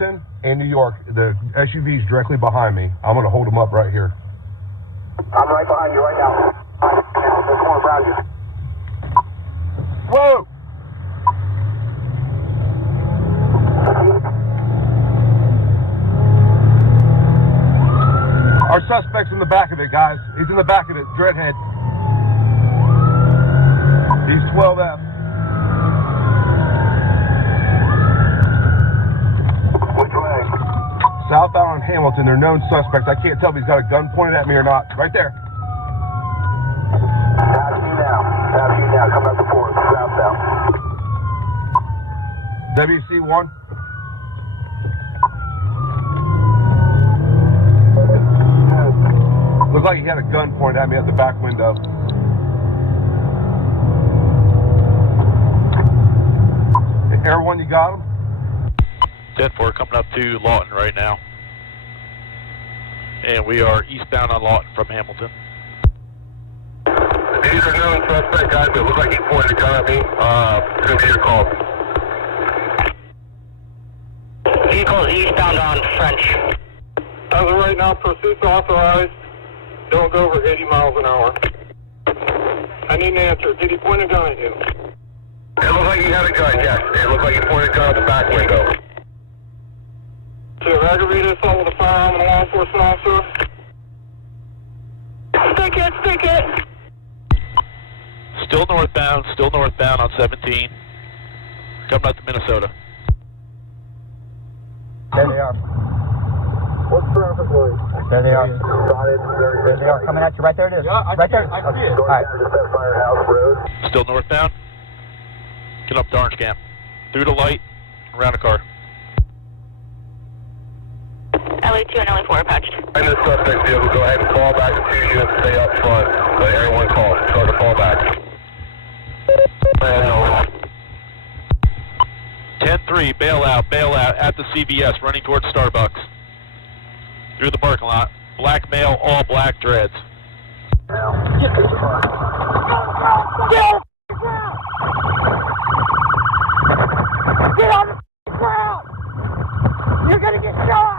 Hamilton and New York. The SUV is directly behind me. I'm going to hold them up right here. I'm right behind you right now. There's one around you. Whoa! Our suspect's in the back of it, guys. He's in the back of it, Dreadhead. He's 12F. Which way? Southbound on Hamilton, they're known suspects. I can't tell if he's got a gun pointed at me or not. Right there. After you now. Come up the forest, southbound. WC1. Looks like he had a gun pointed at me at the back window. Everyone, you got him? 10-4 coming up to Lawton right now. And we are eastbound on Lawton from Hamilton. These are known suspect guys. It looks like he pointed a gun at me. It's going to be your call. Vehicles eastbound on French. As of right now, pursuit's authorized. Don't go over 80 miles an hour. I need an answer. Did he point a gun at you? It looks like he had a gun, yes. It looks like he pointed a gun at the back window. So you have aggravated assault with a firearm on a law enforcement officer? Stick it! Still northbound on 17. Coming up to Minnesota. There they are. What's traffic like? There they are. There they are. Coming at you. Right there it is. Yeah, right there. I see it. All right. Firehouse Road. Still northbound. Get up to Orange Camp. Through the light, around the car. LA2 and LA4 patched. Find this suspect vehicle. Go ahead and fall back to 2 units. Stay up front. Let everyone call. Start to fall back. 10-3, bail out at the CVS, running towards Starbucks. Through the parking lot. Black male, all black dreads. Get out of the ground! Get on the ground! You're gonna get shot!